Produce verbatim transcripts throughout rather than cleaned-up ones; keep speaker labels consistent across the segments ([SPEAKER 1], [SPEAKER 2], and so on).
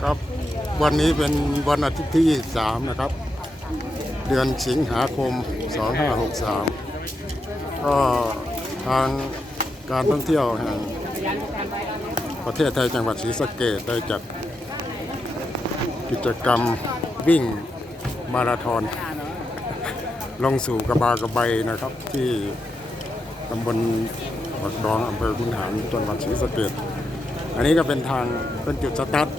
[SPEAKER 1] ครับวันนี้เป็นวันอาทิตย์ที่สามนะครับเดือนสิงหาคมสองห้าหกสามก็ทางการท่องเที่ยวแห่งประเทศไทยจังหวัดศรีสะเกษได้จัดกิจกรรมวิ่งมาราธอนลงสู่กระบากระใบนะครับที่ตำบลปักดองอำเภอขุนหารจังหวัดศรีสะเกษอันนี้ก็เป็นทางเป็นจุดสตาร์ท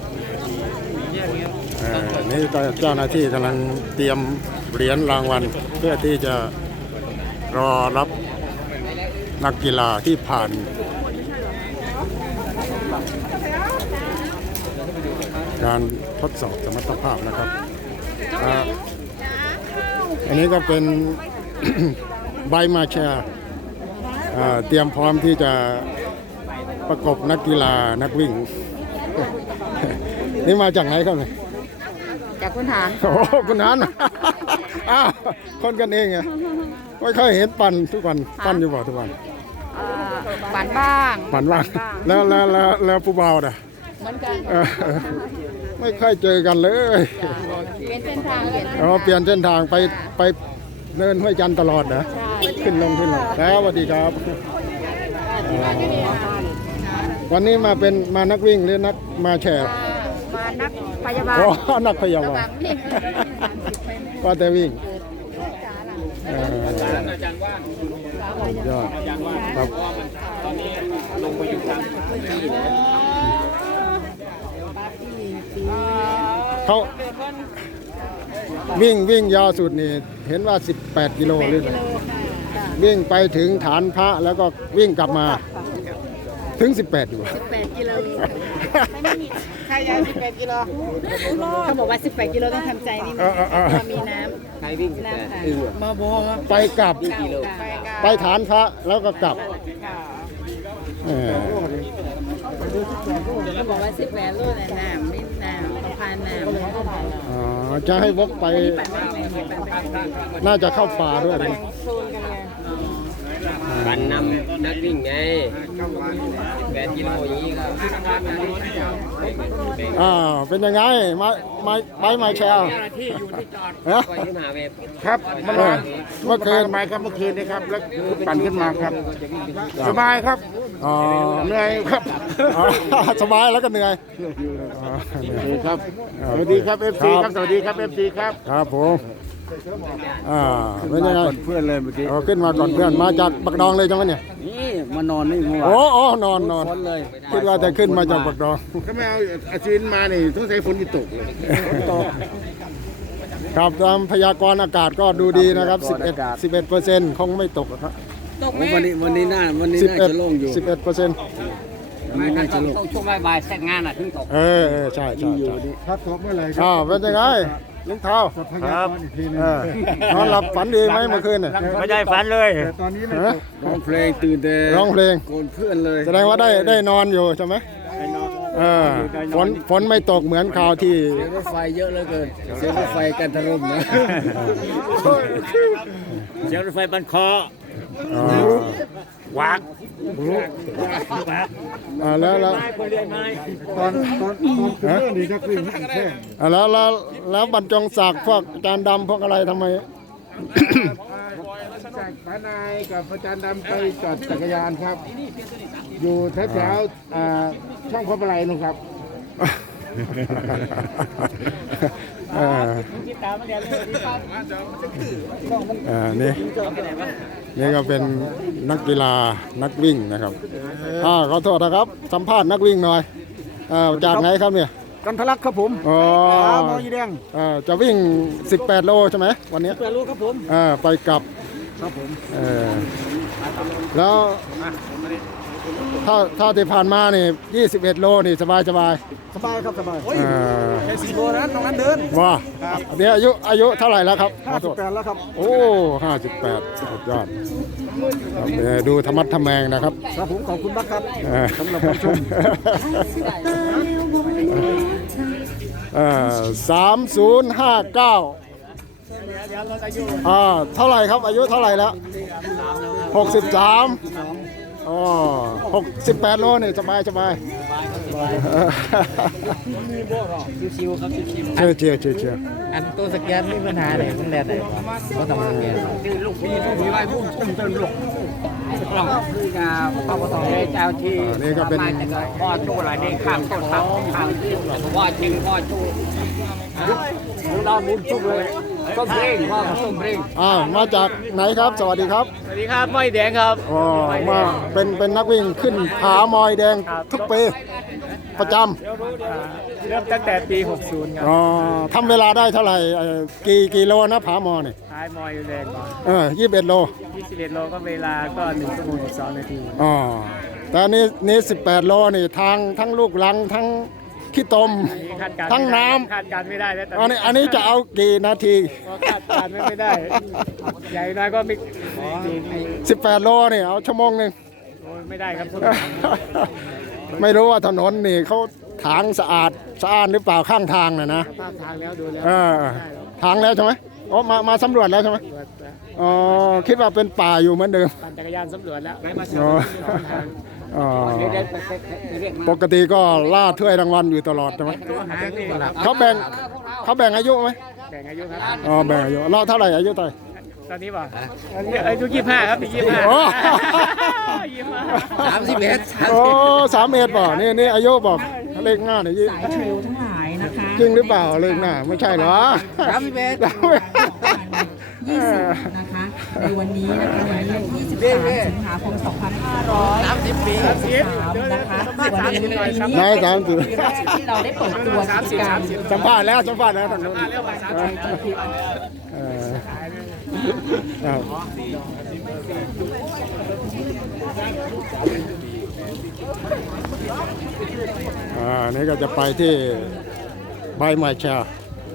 [SPEAKER 1] นี่เจ้าหน้าที่กำลังเตรียมเหรียญรางวัลเพื่อที่จะรอรับนักกีฬาที่ผ่านการทดสอบสมรรถภาพนะครับอันนี้ก็เป็น ใบมาแชร์เตรียมพร้อมที่จะประกบนักกีฬานักวิ่ง นี่มาจากไหนครับเนี่ย
[SPEAKER 2] จากคุณหาร
[SPEAKER 1] โอ้คุณหารอ้าวคนกันเองไงไม่ค่อยเห็นปั่นทุกวันปั่นอยู่บ่ทุกวัน
[SPEAKER 2] ปั่นบ้าง
[SPEAKER 1] ปั่นบ้างแล้วแล้วแล้วแล้วผู้บ่าวน่ะ
[SPEAKER 2] เหมือนกัน
[SPEAKER 1] ไม่ค่อยเจอกันเลย
[SPEAKER 2] เปลี่ยนเส้นทาง
[SPEAKER 1] อ๋อเปลี่ยนเส้นทางไปไปเนินห้วยจันทร์ตลอดนะขึ้นลงขึ้นลงแล้วสวัสดีครับวันนี้มาเป็นมานักวิ่งหรือนักมาแชร์
[SPEAKER 2] มานักพยาบาล
[SPEAKER 1] อ๋อนักพยาบาลก็แต่วิ่งยอดครับ
[SPEAKER 3] ตอนนี้ลงไปอยู่ทางที่นะ
[SPEAKER 1] เขาวิ่งวิ่งยาวสุดนี่เห็นว่าสิบแปดกิโลเลยวิ่งไปถึงฐานพระแล้วก็วิ่งกลับมาถึงสิบแปดอยู่
[SPEAKER 2] สิบแปดกิโลใครยาวสิบแปดกิโลเขาบอกว่าสิบแปดกิโลต้องทำใจนี่มันมีน้ำ
[SPEAKER 3] ใครวิ่งน้ำมาโบ
[SPEAKER 1] ไปกลับไปฐานพระแล้วก็กลับ
[SPEAKER 2] เขาบอกว่าสิบแปดโลนะน้ำไม่น้ำเขาพานน้ำ
[SPEAKER 1] อ๋อจะให้วกไปน่าจะเข้าป่าด้วย
[SPEAKER 3] ปั่นนำนักวิ่งไงแปดกิโลอย่างนี้ครับ
[SPEAKER 1] อ่าเป็นยังไงมามาไปมาแชร์
[SPEAKER 3] ที่อยู่ที่จอดขึ้นหาเวฟ
[SPEAKER 4] ครับเมื่อเมื่อคืนมาครับเมื่อคืนนี้ครับแล้วปั่นขึ้นมาครับสบายครับ
[SPEAKER 1] อ๋อ
[SPEAKER 4] เหนื่อยครับ
[SPEAKER 1] สบายแล้วก็เหนื่อย
[SPEAKER 4] ครับสวัสดีครับเอฟซีครับสวัสดีครับเอฟซีครับ
[SPEAKER 1] ครับผมอ่าเป็นยังไง
[SPEAKER 4] เพื่อนเลยเมื่อกี้
[SPEAKER 1] ขึ้นมาก่อนเพื่อนมาจากปักดองเลยจังวะเนี่ย
[SPEAKER 4] นี่มานอนนี่เมื่อวาน
[SPEAKER 1] โอ้โอ้นอนนอนคิดว่าจะขึ้นมาจากปักดอง
[SPEAKER 4] ถ้าไม่เอาอาชีพมานี่ต้องใช้ฝนที่ตกเลย
[SPEAKER 1] ตกครับตามพยากรณ์อากาศก็ดูดีนะครับสิบเอ็ด สิบเอ็ดเปอร์เซ็นต์คงไม่ตกครับ
[SPEAKER 4] วันนี้วันนี้น่าวันนี้น่าจะโล่งอยู่
[SPEAKER 1] สิบเอ็ดเปอร์เซ็นต์
[SPEAKER 3] ไม่น่าจะโล่งช่วงบ่ายๆเสร็จงานอ่ะถึงตก
[SPEAKER 1] เออใช่ใช่
[SPEAKER 4] ครับตกเมื่อไหร่
[SPEAKER 1] อ้าวเป็นยังไงลุงเท้า
[SPEAKER 4] ครับ
[SPEAKER 1] นอนหลับฝันดีไหมเมื่อคืนเนี่ย
[SPEAKER 3] ไม่ได้ฝันเลย
[SPEAKER 4] ตอนนี้ร้องเพลงตื่นแต่
[SPEAKER 1] ร้องเพลง
[SPEAKER 4] โกนเพื่อนเลย
[SPEAKER 1] แสดงว่าได้ได้นอนอยู่ใช่ไหมเออฝนฝนไม่ตกเหมือนคราวที่
[SPEAKER 4] เสียงรถไฟเยอะเหลือเกินเสียงรถไฟกันทะลุนะ
[SPEAKER 3] เสียงรถไฟบันคอวัก
[SPEAKER 1] อ่าแล้วแล้ว
[SPEAKER 4] ตอนตอนตอนคือเรื่องนี้ก็คือแค่
[SPEAKER 1] อ่าแล้วแล้วแล้วบรรจงศักดิ์พวกอาจารย์ดำพวกอะไรทำไม
[SPEAKER 4] จากป้านายกับอาจารย์ดำไปจอดจักรยานครับอยู่แถวๆช่องพระปรายนู่นครับ
[SPEAKER 1] อ่านี่นี่ก็เป็นนักกีฬานักวิ่งนะครับอ่าขอโทษนะครับสัมภาษณ์นักวิ่งหน่อยอ่าจากไหนครับเนี่ย
[SPEAKER 4] กันทะลักครับผม
[SPEAKER 1] อ๋อ
[SPEAKER 4] มอยีแดง
[SPEAKER 1] อ่าจะวิ่งสิบแปดโลใช่ไหมวันนี้
[SPEAKER 4] สิบแปดโลครับผม
[SPEAKER 1] อ่าไปกลับ
[SPEAKER 4] ครับผม
[SPEAKER 1] เออแล้วถ้าถ้าที่ผ่านมานี่ยี่สิบเอ็ดโลนี่สบายสบาย
[SPEAKER 4] สบายครับสบาย
[SPEAKER 1] อ่า
[SPEAKER 4] แค่สี่โลนั้นตรงนั้นเดิน
[SPEAKER 1] ว้าเดี๋ยวอายุอายุเท่าไหร่แล้วครับ
[SPEAKER 4] ห้าสิบแปดแล้วครับ
[SPEAKER 1] โอ้ห้าสิบแปดสุดยอดดูธรรมะธรรมแมงนะครับ
[SPEAKER 4] ครับผมขอบคุณมากครับสำหรับผู้ชม
[SPEAKER 1] สามศูนย์ห้าเก้าอ่าเท่าไหร่ครับอายุเท่าไหร่แล้วหกสิบสามอ๋อหกสิบแปดโลนี่สบายสบายส
[SPEAKER 3] ชิวๆครับชิว
[SPEAKER 1] เชื่อเชื่อเชื่อเชื่อ
[SPEAKER 3] ๆอันตัวสแกนไม่มีปัญหาเลยมันแดดเลยก็ต้องสแกนลูกพี่ลูกพี่ไว้พุ่งตึ้งตึ้งลูกกล่องนี่ก็พ่อก็ต้องให้เจ้าที่
[SPEAKER 1] อันนี้ก็เป็น
[SPEAKER 3] พ่อชูอะไรนี่ข้ามต้นข้ามข้ามพ่อจริงพ่อชูเราหมุนชุบเลยต้มเร่งพ่อต้มเร่ง
[SPEAKER 1] อ้าวมาจากไหนครับ สวัสดีครับ
[SPEAKER 3] สวัสดีครับไม่แดงครับ
[SPEAKER 1] อ๋อมาเป็นเป็นนักวิ่งขึ้นผามอยแดงทุกปีประจ
[SPEAKER 3] เริ่มตั้งแต่ปีหกสิบครั
[SPEAKER 1] ำ
[SPEAKER 3] บ
[SPEAKER 1] อ๋อทำเวลาได้เท่าไหร่เอ่อกี่กิโลนะผามอนี่
[SPEAKER 3] ท้ายมอยแดงก่อน
[SPEAKER 1] เออยี่สิบเอ็ดโล
[SPEAKER 3] ยี่สิบเอ็ดโลก็เวลาก็หนึ่งชั่วโมงสิบสองนาที
[SPEAKER 1] อ๋อแต่อันนี้นี่สิบแปดโลนี่ทางทั้งลูกลังทั้งขี้ตม
[SPEAKER 3] อันนี้คาดการณ์
[SPEAKER 1] ทั้งน้
[SPEAKER 3] คาดการณ์ไม่ได้แล้ว
[SPEAKER 1] ำอันนี้อันนี้จะเอากี่นาที
[SPEAKER 3] เพราะคาดการณ์ไม่ได้ ใหญ่น้อยก็ไม่จริง
[SPEAKER 1] สิบแปดโลนี่เอาชั่วโมงหนึ่ง
[SPEAKER 3] โอ้ยไม่ได้ครับ
[SPEAKER 1] ไม่รู้ว่าถนนนี่เขาถางสะอาดสะอาดหรือเปล่าข้างทางน่ะนะ
[SPEAKER 3] ภาพทางแล้วดูแล้ว
[SPEAKER 1] เออทางแล้วใช่ไหมอ๋อมามาสำรวจแล้วใช่ไหมอ๋อคิดว่าเป็นป่าอยู่เหมือนเดิม
[SPEAKER 3] ปั่นจักรยานสำรวจแล้วไม่มา
[SPEAKER 1] อ๋อ
[SPEAKER 3] ทาง
[SPEAKER 1] อ๋อ
[SPEAKER 3] เรียกเรียก
[SPEAKER 1] ปกติก็ล่าถ้วยรางวัลอยู่ตลอดใช่ไหม
[SPEAKER 3] ตัวหางนี่
[SPEAKER 1] เขาแบ่งเขาแบ่งอายุไหม
[SPEAKER 3] แบ่งอายุครับ
[SPEAKER 1] อ๋อแบ่งอายุเราเท่าไหร่อายุเท่าไหร่
[SPEAKER 3] ตอนนี้ป่ะตอนนี้อายุยี่สิบห้าครับยี่สิบห้า
[SPEAKER 1] โอ้
[SPEAKER 3] ยี่สิบห้าสามสิบเอ็ด
[SPEAKER 1] โอ้สามเอ็ดป่ะนี่นี่อายุบอกเลขหน้าเนี่ยยี่
[SPEAKER 5] สายเทรลทั้งหลายนะคะ
[SPEAKER 1] จริงหรือเปล่าเลขหน้าไม่ใช่เหรอ
[SPEAKER 3] สามสิบเอ็ด
[SPEAKER 5] ยี่สิบนะคะในวันนี้นะคะวันนี้ยี่สิบสามสิงหาคมสองพันห้าร้อย
[SPEAKER 3] สามสิบปี
[SPEAKER 5] สามสิบสามนะคะวันนี้ปีนี้
[SPEAKER 1] นายสามสิบ
[SPEAKER 5] ปีแรกที่เราได้เปิดตัวกิจกรรม
[SPEAKER 1] สัมภาษณ์แล้วสัมภาษณ์แล้วทางนู้นเออครับอ่านี่ก็จะไปที่ใบไม้แชร์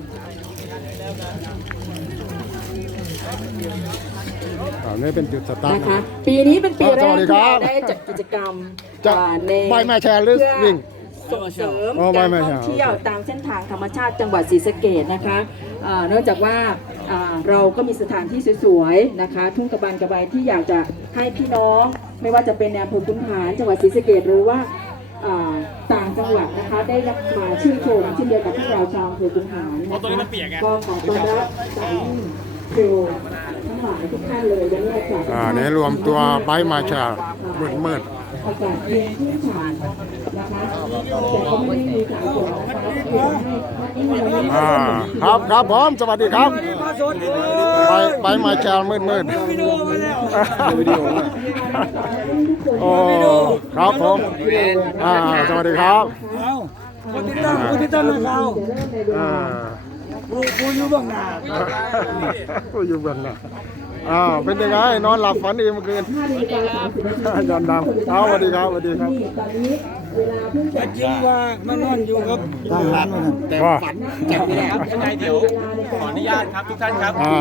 [SPEAKER 1] อันนี้เป็นจุดสตาร์ท
[SPEAKER 5] นะคะปีนี้เป็นปีแร
[SPEAKER 1] ส
[SPEAKER 5] ก
[SPEAKER 1] วัสดี
[SPEAKER 5] ที่
[SPEAKER 1] ครับ
[SPEAKER 5] เราได้จัดกิจกรรม
[SPEAKER 1] จะ
[SPEAKER 5] อ่าใน
[SPEAKER 1] ใบไม้แชร์หรือวิ่ง
[SPEAKER 5] ส่งเสริม
[SPEAKER 1] อ๋อใบ
[SPEAKER 5] การ
[SPEAKER 1] ไม้แช
[SPEAKER 5] ท่
[SPEAKER 1] ร์
[SPEAKER 5] องเที่ยวตามเส้นทางธรรมชาติจังหวัดศรีสะเกษนะคะอ่าเนื่องจากว่าอ่าเราก็มีสถานที่สวยๆนะคะ ทุ่งกระบานกระบายที่อยากจะให้พี่น้อง ไม่ว่าจะเป็นในอำเภอขุนหารจังหวัดศรีสะเกษหรือว่าอ่าต่างจังหวัดนะคะได้รับมาชื่นชมเช่นเดียวกับพวกเราชาวอำเภอขุนหารนะคะก็ขอต้อนรับสายครูทั้งหลายทุกท่านเลยวันนี้อากาศ
[SPEAKER 1] อ่านี่รวมตัวใบไม้แชร์มืดมืด
[SPEAKER 5] อากาศเย็นชื่นฉ่ำนะคะแต่ก็ไม่ได้มีสายฝนนะคะคือให้ให้เรา
[SPEAKER 1] อ่าครับครับผมสวัสดีครับใบใบไม้แชร์มืดมืดโอ้ครับผมอ่าสวัสดีครับ
[SPEAKER 6] คนที่ตั้งคนที่ตั้งนะเรา
[SPEAKER 1] อ่า
[SPEAKER 6] กูกูอยู่เบื้องหน้า
[SPEAKER 1] ก็อยู่เบื้องหน้าอ้าวเป็นยังไงนอนหลับฝันดีเมื่อคืน
[SPEAKER 5] ห้านาฬิกาสามสิบนาที
[SPEAKER 1] ยอนดำเอาสวัสดีครับสวัสดีครับ
[SPEAKER 5] นี่ตอนนี้เวลาเพิ่งจะ
[SPEAKER 6] จริงว่ามันนอนอยู่กับทหารมัน
[SPEAKER 3] แต่ฝันจับแล้วยังไงเดี๋ยวขออนุญาตครับทุกท่านครับ
[SPEAKER 1] อ่า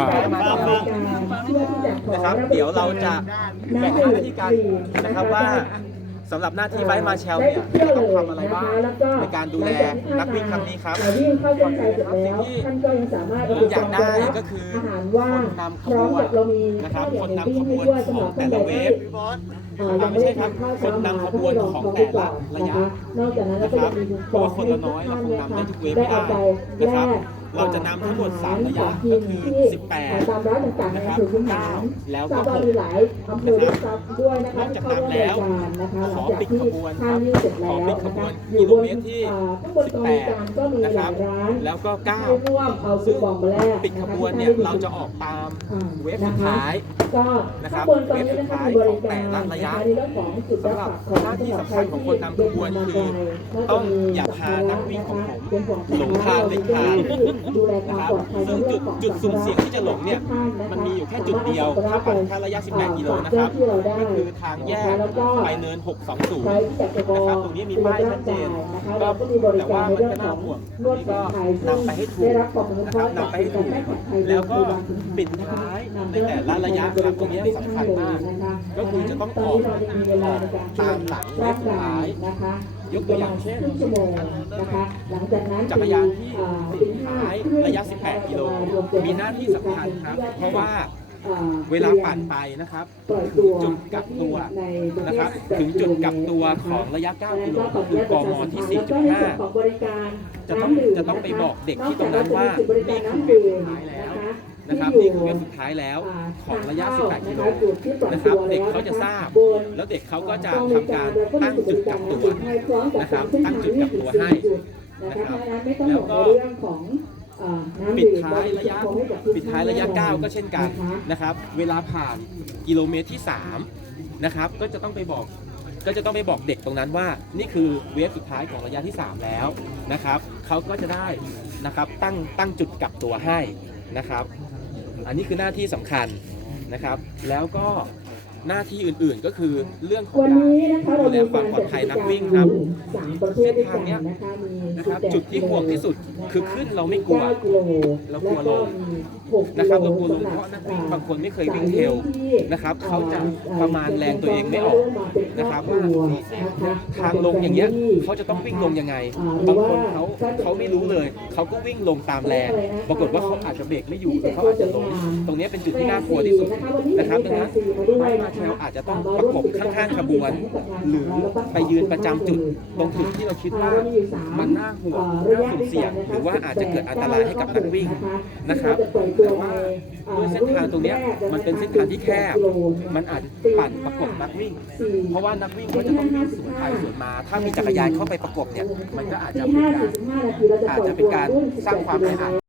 [SPEAKER 3] นะครับเดี๋ยวเราจะแบ่งหน้าที่กันนะครับว่าสำหรับหน้าที่ไบค์มาแชลเนี่ยต้องทำอะไรบ้างในการดูแลนักวิ่งครั้งนี้ครับ
[SPEAKER 5] วิ่งเข้าเส้นชัยเสร็จแล้วท่านก็ยังสามารถ
[SPEAKER 3] ผมอยากได้ก็คือ
[SPEAKER 5] อาหารว่าง
[SPEAKER 3] คนนำข
[SPEAKER 5] พร้
[SPEAKER 3] บ
[SPEAKER 5] อม
[SPEAKER 3] วน
[SPEAKER 5] กับเรามี
[SPEAKER 3] นะครับ
[SPEAKER 5] ข้าว
[SPEAKER 3] คน
[SPEAKER 5] เหนียวน
[SPEAKER 3] ำข
[SPEAKER 5] วิ่ง
[SPEAKER 3] บ
[SPEAKER 5] ให้
[SPEAKER 3] วน
[SPEAKER 5] ด้วยสำ
[SPEAKER 3] ข
[SPEAKER 5] ห
[SPEAKER 3] อ
[SPEAKER 5] รั
[SPEAKER 3] ง
[SPEAKER 5] บ
[SPEAKER 3] แต่
[SPEAKER 5] ท่าน
[SPEAKER 3] ละ
[SPEAKER 5] ใด
[SPEAKER 3] เว
[SPEAKER 5] ที่
[SPEAKER 3] ฟ
[SPEAKER 5] อ่ายังไม่ได้ทานข้าวเช้ามาท่านรองของไปก่อนนะคะนอกจากนั้นเราก็ยังมีบุญ
[SPEAKER 3] เพราะว่าคนเราน้อยเราคงนำได้ทุกเวฟไม่ได้นะครับเราจะนำทั้งหมดสามระยะก็คือสิบแปด
[SPEAKER 5] ตามร้านต่างๆในอำเภอขุนหาร
[SPEAKER 3] แล้ว
[SPEAKER 5] ท
[SPEAKER 3] ก็
[SPEAKER 5] ราบว่ามีหลายอำเภอด้วยนะคะที่เข้าร่วมรายการนะคะหลังจากที่ท่านวิ่งเสร็จแล้วนะคะอยู่บนอ่าข้างบนกองการก็มีหลายร้าน
[SPEAKER 3] แล้วก็เก้า
[SPEAKER 5] ให้ร่วมเอาคูปองมาแลก
[SPEAKER 3] ปิดขบวนเนี่ยเราจะออกตามเวฟสุดท้าย
[SPEAKER 5] ก็
[SPEAKER 3] นะครับ
[SPEAKER 5] ข้างบนตอนนี้นะคะมีบริการ
[SPEAKER 3] เวฟสุดท้ายของแต่ละระยะ
[SPEAKER 5] ในเรื่องของจุดรับฝากของ
[SPEAKER 3] หน้าที่สำคัญของคนนำขบวนคือต้องอย่าพานักวิ่งของผมหลงทางเด็ดขาด
[SPEAKER 5] ดูแลความปลอดภัยใน
[SPEAKER 3] ซึ่ง
[SPEAKER 5] เรื่
[SPEAKER 3] จุ
[SPEAKER 5] อ
[SPEAKER 3] ด
[SPEAKER 5] งของ
[SPEAKER 3] จุดสุ่มเสี่ยงที่จะหลงเนี่ยมันมีอยู่แค่จุดเดียวถ้าปั่นแค่ระยะสิบแปดกิโลนะครับ ก็คือทางแยกไปเนินหกสองศูนย์
[SPEAKER 5] ใช้จักรบอ
[SPEAKER 3] นะครับตรงนี้มีป้ายชัดเจน
[SPEAKER 5] นะคะเราก็มีบริ
[SPEAKER 3] แต่
[SPEAKER 5] กา
[SPEAKER 3] ว่าร
[SPEAKER 5] ใน
[SPEAKER 3] มัน
[SPEAKER 5] เรื่อ
[SPEAKER 3] ก็
[SPEAKER 5] งข
[SPEAKER 3] น่า
[SPEAKER 5] อง
[SPEAKER 3] ห่วง
[SPEAKER 5] นวด
[SPEAKER 3] นี่
[SPEAKER 5] แผ
[SPEAKER 3] ก็
[SPEAKER 5] นไทยซึ่ง
[SPEAKER 3] นำไปให้ถู
[SPEAKER 5] ได้
[SPEAKER 3] ก
[SPEAKER 5] รับความอนุ
[SPEAKER 3] นะ
[SPEAKER 5] เค
[SPEAKER 3] ครั
[SPEAKER 5] ราะ
[SPEAKER 3] บ
[SPEAKER 5] ห์จาก
[SPEAKER 3] นำไปให้ถูก
[SPEAKER 5] แพทย์แผนไทย
[SPEAKER 3] แล้วก็
[SPEAKER 5] โรงพยาบาลขุนหาร
[SPEAKER 3] ปิดท้ายในแต่ละระยะครับตรงนี้สำคัญมาก ก็คือจะต้องออก
[SPEAKER 5] ตอนนี้เราจะมีเวลาในการ
[SPEAKER 3] ตามหลัง
[SPEAKER 5] ร่าง
[SPEAKER 3] สุด
[SPEAKER 5] กา
[SPEAKER 3] ท้าย
[SPEAKER 5] ยนะคะ
[SPEAKER 3] ยกตัวอย่างเช่น
[SPEAKER 5] ครึ่งชั่วโมงนะคะ หลังจากนั้น
[SPEAKER 3] จักรยานที่
[SPEAKER 5] อ่า
[SPEAKER 3] ปิดท้ายระยะสิบแปดกิโลมีหน้าที่สำคัญครับ เพราะว่า
[SPEAKER 5] อ่อ
[SPEAKER 3] เวลาผ่านไปนะครับ
[SPEAKER 5] ปล่อยตัว
[SPEAKER 3] จุดกลับตัว
[SPEAKER 5] ในประเภท
[SPEAKER 3] นะครับ
[SPEAKER 5] สิบแป
[SPEAKER 3] ถึงจุดกลับตัวของระยะเก้ากิโล
[SPEAKER 5] แล้วก็
[SPEAKER 3] คือกมที่ สี่จุดห้า
[SPEAKER 5] แล้วก็ในส่วนของบริการ
[SPEAKER 3] จะต้อง
[SPEAKER 5] น้ำดื่ม
[SPEAKER 3] จะต้องไปบอกเด็กที่ตรงนั้นว่า
[SPEAKER 5] บริการน้ำดื่มนะคะ
[SPEAKER 3] นะครับนี่คือเวฟสุดท้ายแล้วของระยะ สิบแปด กิโลนะครับ เด็กเขาจะทราบ แล้วเด็กเขาก็จะทำการตั้งจุดกลับตัวนะครับ ตั้งจุดกลับตัวให้นะครับ แล้วก็ปิดท้ายระยะปิดท้ายระยะเก้าก็เช่นกันนะครับ เวลาผ่านกิโลเมตรที่สามนะครับ ก็จะต้องไปบอก ก็จะต้องไปบอกเด็กตรงนั้นว่านี่คือเวฟสุดท้ายของระยะที่สามแล้วนะครับเขาก็จะได้นะครับตั้งตั้งจุดกลับตัวให้นะครับ อันนี้คือหน้าที่สำคัญนะครับ แล้วก็หน้าที่อื่นๆก็คือเรื่องของ
[SPEAKER 5] วัน
[SPEAKER 3] การ
[SPEAKER 5] นี้นะคะเรา
[SPEAKER 3] ดูแล
[SPEAKER 5] มี
[SPEAKER 3] ความ
[SPEAKER 5] การ
[SPEAKER 3] ปลอ
[SPEAKER 5] จั
[SPEAKER 3] ด
[SPEAKER 5] ด
[SPEAKER 3] ภัย
[SPEAKER 5] กิจ
[SPEAKER 3] นั
[SPEAKER 5] ก
[SPEAKER 3] ก
[SPEAKER 5] รร
[SPEAKER 3] วิ่ง
[SPEAKER 5] ม
[SPEAKER 3] ครับ
[SPEAKER 5] สามประเภทด้วยกันนะคะมี
[SPEAKER 3] นะครับ
[SPEAKER 5] สิบแป
[SPEAKER 3] จุดที่ห่วงที่สุดคือขึ้นเราไม่กลัว
[SPEAKER 5] เก้ากิโล
[SPEAKER 3] เรากลัวลง
[SPEAKER 5] หก
[SPEAKER 3] นะครับเราก
[SPEAKER 5] กิ
[SPEAKER 3] ลัว
[SPEAKER 5] โล
[SPEAKER 3] ลงเพราะนักวิ่งบางคนไม่เคยวิ่งเทรลนะครับเขาจะประมาณแรงตัวเองไม่ออกนะครับว่าทางลงอย่างเงี้ยเขาจะต้องวิ่งลงยังไงบางคนเขาเขาไม่รู้เลยเขาก็วิ่งลงตามแรงปรากฏว่าเขาอาจจะเบรกไม่อยู่หรือเขาอาจจะล้มตรงนี้เป็นจุดที่น่ากลัวที่สุดนะครับดังนั้นไบค์มาเชลอาจจะต้องประกบข้างๆขบวน หรือไปยืนประจำจุดตรงจุดที่เราคิดว่ามันน่าห่วงน่าสุ่มเสี่ยงหรือว่าอาจจะเกิดอันตรายให้กับนักวิ่งนะครับแต่ว่าด้วยเส้นทางตรงเนี้ยมันเป็นเส้นทางที่แคบมันอาจปั่นประกบนักวิ่ง เพราะว่านักวิ่งเขาจะต้องวิ่งสวนไปสวนมา ถ้ามีจักรยานเข้าไปประกบเนี่ยมันก็อาจจะ
[SPEAKER 5] ตี
[SPEAKER 3] เป็น
[SPEAKER 5] ห้า
[SPEAKER 3] การ
[SPEAKER 5] สี่สิบห้านาทีเราจะ
[SPEAKER 3] อาจ
[SPEAKER 5] ปล่อย
[SPEAKER 3] จะเป็น
[SPEAKER 5] ตัว
[SPEAKER 3] การ
[SPEAKER 5] รุ่น
[SPEAKER 3] สร้างความแออัด